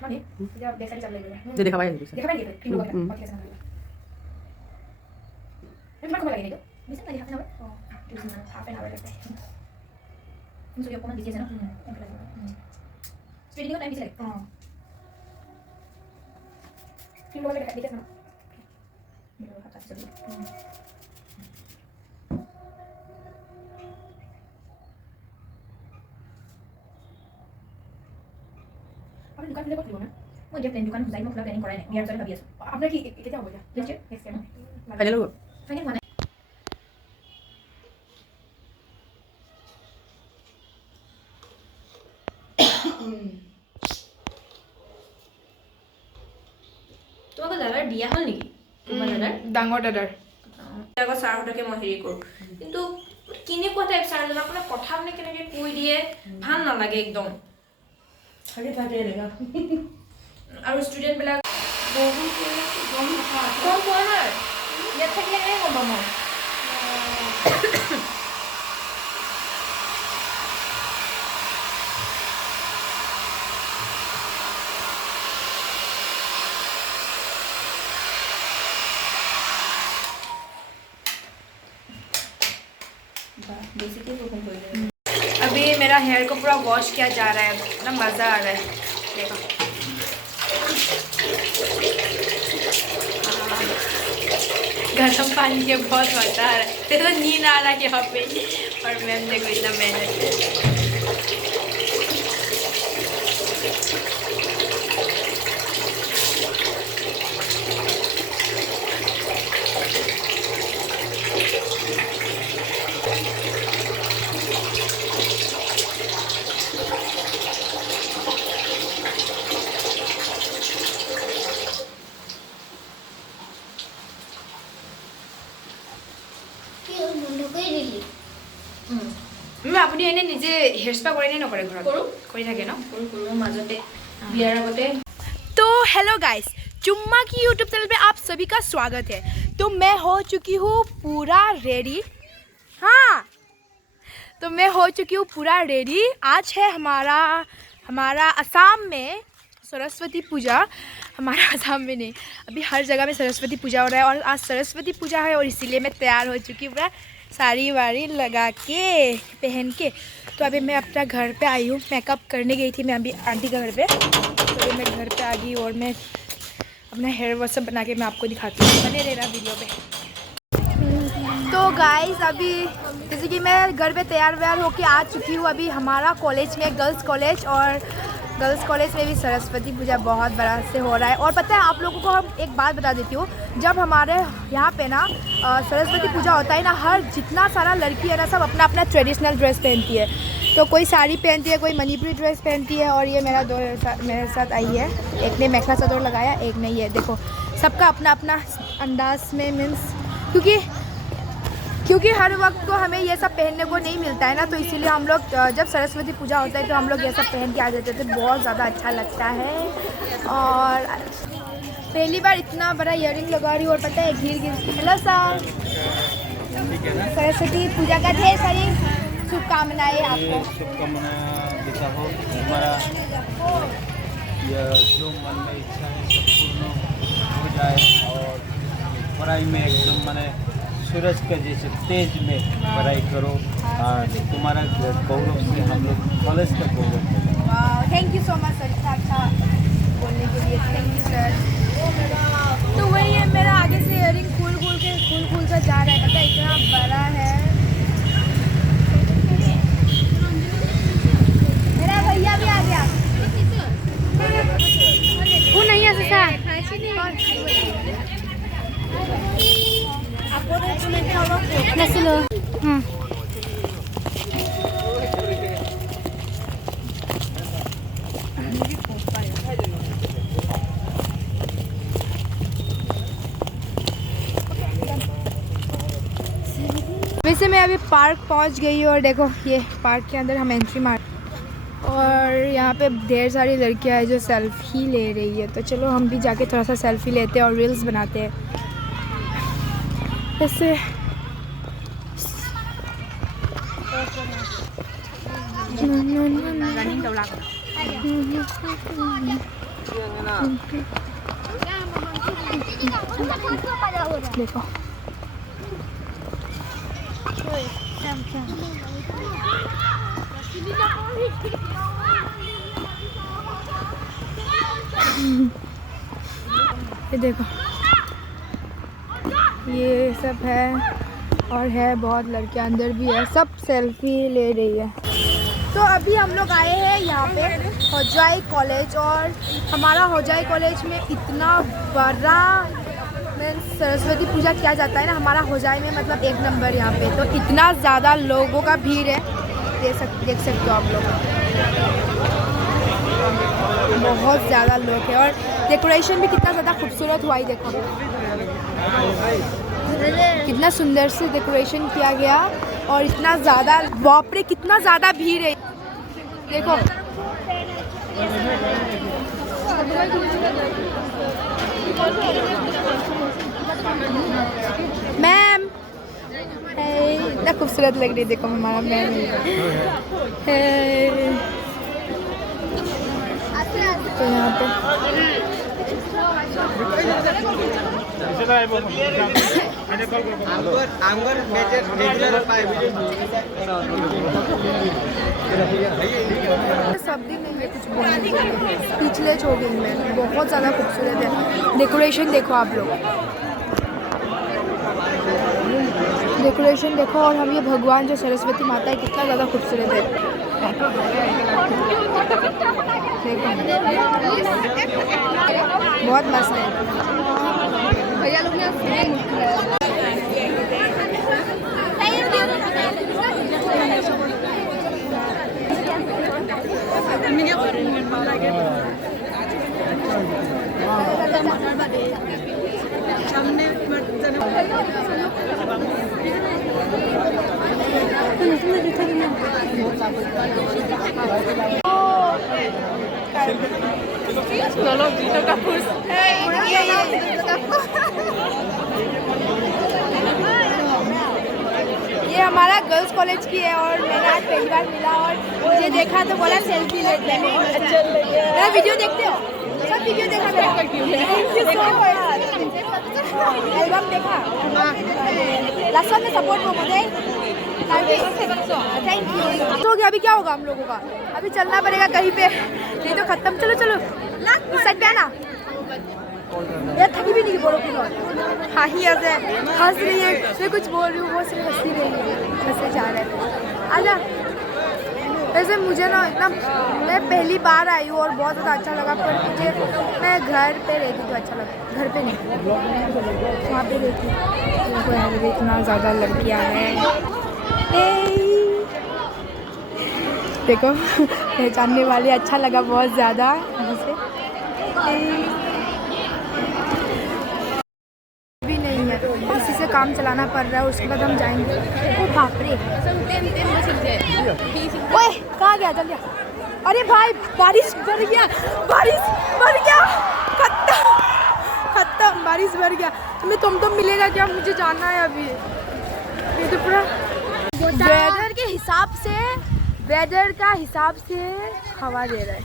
Mami, ya biasa di channel ini. Jadi kawaii gitu. Dia kapan gitu? Krim banget, pakai sana. Ini cuma kembali lagi itu. Bisa nggak di half an hour? Oh, di sana half an hour lagi. Ini sudah pernah di sana. Speed ini kan time bisa lagi. Oh. Krim banget lagi di sana. Ini loh kata sudah. Apa दुकान खुले बहुत लोग ना मुझे plan दुकान खुदाई में खुला प्लानिंग कराने बिहार चले भाभी आपने की कितना हो गया let's check next time Final lu. Final one তোমাক দাদাৰ বিয়া হ'ল নেকি তোমাৰ দাদাৰ ডাঙৰ দাদাৰ আগত ছাৰহঁতকে মই হেৰি কৰোঁ কিন্তু কেনেকুৱা টাইপ ছাৰজন আপোনাৰ কথা মানে কেনেকৈ কৈ দিয়ে ভাল নালাগে একদম Sakit hati ya, আৰু ষ্টুডেণ্টবিলাক বহুত গম পোৱা নাই ইয়াত থাকিলে গম পাম মই अभी मेरा हेयर को पूरा वॉश किया जा रहा है ना मज़ा आ रहा है देखो गर्म पानी के बहुत मज़ा आ रहा है तो नींद आ रहा है यहाँ पे और मैम देखो इतना मेहनत আপুনি এনে নিজে হেয়াৰ স্পা কৰে নে নকৰে ঘৰত কৰো কৰি থাকে ন কৰো মাজতে বিয়াৰ আগতে तो हेलो गाइस चुम्मा की यूट्यूब चैनल पे आप सभी का स्वागत है। तो मैं हो चुकी हूँ पूरा रेडी। हाँ तो मैं हो चुकी हूँ पूरा रेडी। आज है हमारा असम में सरस्वती पूजा। हमारा असम में नहीं, अभी हर जगह में सरस्वती पूजा हो रहा है और आज सरस्वती पूजा है और इसीलिए मैं तैयार हो चुकी हूँ पूरा साड़ी वाड़ी लगा के पहन के। तो अभी मैं अपना घर पे आई हूँ, मेकअप करने गई थी मैं अभी आंटी का घर पे। तो अभी मैं घर पे आ गई और मैं अपना हेयर वॉश सब बना के मैं आपको दिखाती हूँ, बने रहना वीडियो पे। तो गाइस अभी जैसे कि मैं घर पे तैयार व्यार होके आ चुकी हूँ। अभी हमारा कॉलेज में गर्ल्स कॉलेज और गर्ल्स कॉलेज में भी सरस्वती पूजा बहुत बड़ा से हो रहा है। और पता है आप लोगों को हम एक बात बता देती हूँ, जब हमारे यहाँ पे ना सरस्वती पूजा होता है ना, हर जितना सारा लड़की है ना सब अपना अपना ट्रेडिशनल ड्रेस पहनती है। तो कोई साड़ी पहनती है, कोई मणिपुरी ड्रेस पहनती है। और ये मेरा मेरे साथ आई है, एक ने मेखला चादर लगाया, एक ने ये देखो, सबका अपना अपना अंदाज में मीन्स क्योंकि हर वक्त तो हमें ये सब पहनने को नहीं मिलता है ना, तो इसीलिए हम लोग जब सरस्वती पूजा होता है तो हम लोग ये सब पहन के आ जाते थे। बहुत ज़्यादा अच्छा लगता है। और पहली बार इतना बड़ा इयररिंग लगा रही हूँ और पता है गिर हेलो सर, सरस्वती पूजा का ढेर सारी शुभकामनाएं आपको। शुभकामनाएं देता हो, हमारा जो मन में इच्छा है सब पूर्ण हो जाए और पढ़ाई में एकदम मैंने सूरज का जैसे तेज में पढ़ाई करो और तुम्हारा गौरव से हम लोग कॉलेज का गौरव करें। Thank you so much sir, इतना अच्छा बोलने के लिए थैंक यू सर। तो वही है, मेरा आगे से इयररिंग खुल सा जा रहा है, पता है इतना बड़ा है। मेरा भैया भी आ गया। वो नहीं है सर नस्लो। वैसे मैं अभी पार्क पहुंच गई हूँ और देखो ये पार्क के अंदर हम एंट्री मार और यहाँ पे ढेर सारी लड़कियाँ हैं जो सेल्फी ले रही है। तो चलो हम भी जाके थोड़ा सा सेल्फी लेते हैं और रील्स बनाते हैं। ऐसे देखो ये देखो, ये सब है और है बहुत लड़कियां अंदर भी है, सब सेल्फी ले रही है। तो अभी हम लोग आए हैं यहाँ पे होजाई कॉलेज, और हमारा होजाई कॉलेज में इतना बड़ा सरस्वती पूजा किया जाता है ना हमारा होजाई में, मतलब 1 नंबर यहाँ पे। तो इतना ज़्यादा लोगों का भीड़ है, देख सकते हो आप लोग, बहुत ज़्यादा लोग है। और डेकोरेशन भी कितना ज़्यादा खूबसूरत हुआ है, देखो कितना सुंदर से डेकोरेशन किया गया, और इतना ज़्यादा, बाप रे कितना ज़्यादा भीड़ है, देखो। मैम इतना खूबसूरत लग रही है, देखो हमारा मैम तो यहाँ पे सब दिन नहीं है कुछ बोलने के लिए, पिछले चौबीस में बहुत ज़्यादा खूबसूरत है। डेकोरेशन देखो आप लोग, डेकोरेशन देखो, और हम ये भगवान जो सरस्वती माता है कितना ज़्यादा खूबसूरत है, देखो बहुत मस्त है। भैया लोग ये हमारा गर्ल्स कॉलेज की है, और मैंने आज पहली बार मिला और मुझे देखा तो बोला सेल्फी लेते हैं। मेरा वीडियो देखते हो? सब वीडियो देखा मेरा? एल्बम देखा? लास्ट में सपोर्ट को मुझे थैंक यू। तो अभी क्या होगा हम लोगों का? अभी चलना पड़ेगा कहीं पे, नहीं तो खत्म। चलो चलो उस साइड पे आना यार, थकी भी नहीं बोलो कि हाँ ही हंस रही है, मैं कुछ बोल रही हूँ वो सिर्फ हंसी रही है, हंसे जा रहे हैं। आजा। वैसे मुझे ना इतना, मैं पहली बार आई हूँ और बहुत ज़्यादा अच्छा लगा, पर मुझे, मैं घर पे रहती तो अच्छा लगा, घर पे नहीं वहाँ पे रहती। इतना ज़्यादा लड़कियाँ हैं, देखो पहचानने वाले, अच्छा लगा बहुत ज़्यादा मुझे। भी नहीं है, इसी से काम चलाना पड़ रहा है, उसके बाद हम जाएंगे। ओ बाप रे, ओए कहाँ गया? जल्दी। अरे भाई बारिश भर गया, खत्म, बारिश भर गया। तुम्हें तुम मिलेगा क्या? मुझे जाना है अभी। ये तो पूरा वेदर का हिसाब से हवा दे रहा है।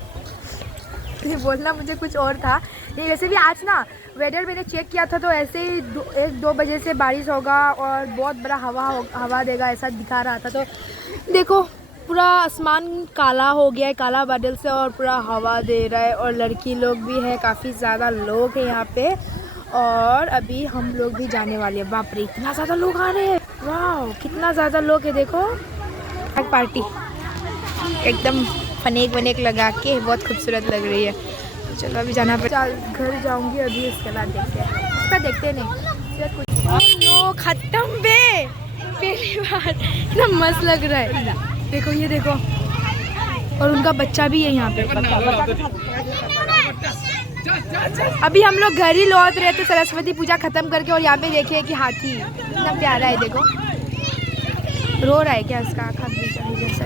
ये बोलना मुझे कुछ और था, नहीं वैसे भी आज ना वेदर मैंने चेक किया था तो ऐसे ही 1-2 बजे से बारिश होगा और बहुत बड़ा हवा देगा, ऐसा दिखा रहा था। तो देखो पूरा आसमान काला हो गया है, काला बादल से, और पूरा हवा दे रहा है, और लड़की लोग भी है, काफ़ी ज़्यादा लोग हैं यहाँ पे, और अभी हम लोग भी जाने वाले हैं। बाप रे इतना ज़्यादा लोग आ रहे हैं, वाह कितना ज़्यादा लोग है। देखो पार्टी एकदम फनेक लगा के बहुत खूबसूरत लग रही है। चलो अभी जाना पड़ेगा, घर जाऊंगी अभी, उसके बाद देखते हैं, उसका देखते नहीं कुछ। नो खत्म बे, पहली बार इतना मस्त लग रहा है। देखो ये देखो, और उनका बच्चा भी है यहाँ पे। अभी हम लोग घर ही लौट रहे थे सरस्वती पूजा खत्म करके, और यहाँ पे देखिए कि हाथी इतना प्यारा है, देखो रो रहा है क्या, उसका आँखा जैसा।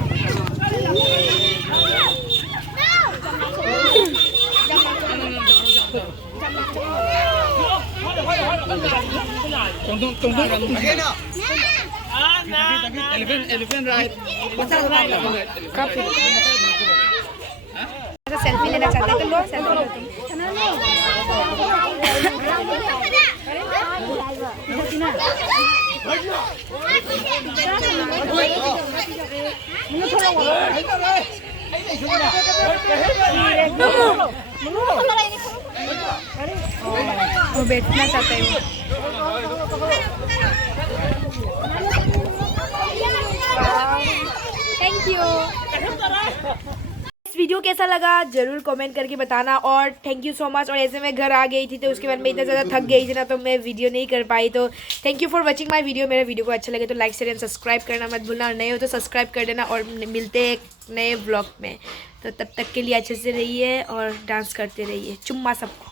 सेल्फी लेना चाहते हैं तो लो, सेल्फी लेते हैं। वो बैठना चाहता है थैंक यू। इस वीडियो कैसा लगा ज़रूर कमेंट करके बताना और थैंक यू सो मच। और ऐसे मैं घर आ गई थी तो उसके बाद मैं इतना ज़्यादा थक गई थी ना, तो मैं वीडियो नहीं कर पाई। तो thank you for watching my video. मेरा वीडियो को अच्छा लगे तो लाइक शेयर एंड सब्सक्राइब करना मत भूलना, और नए हो तो सब्सक्राइब कर देना। और मिलते हैं एक नए व्लॉग में, तो तब तक के लिए अच्छे से रहिए और डांस करते रहिए। चुम्मा सबको।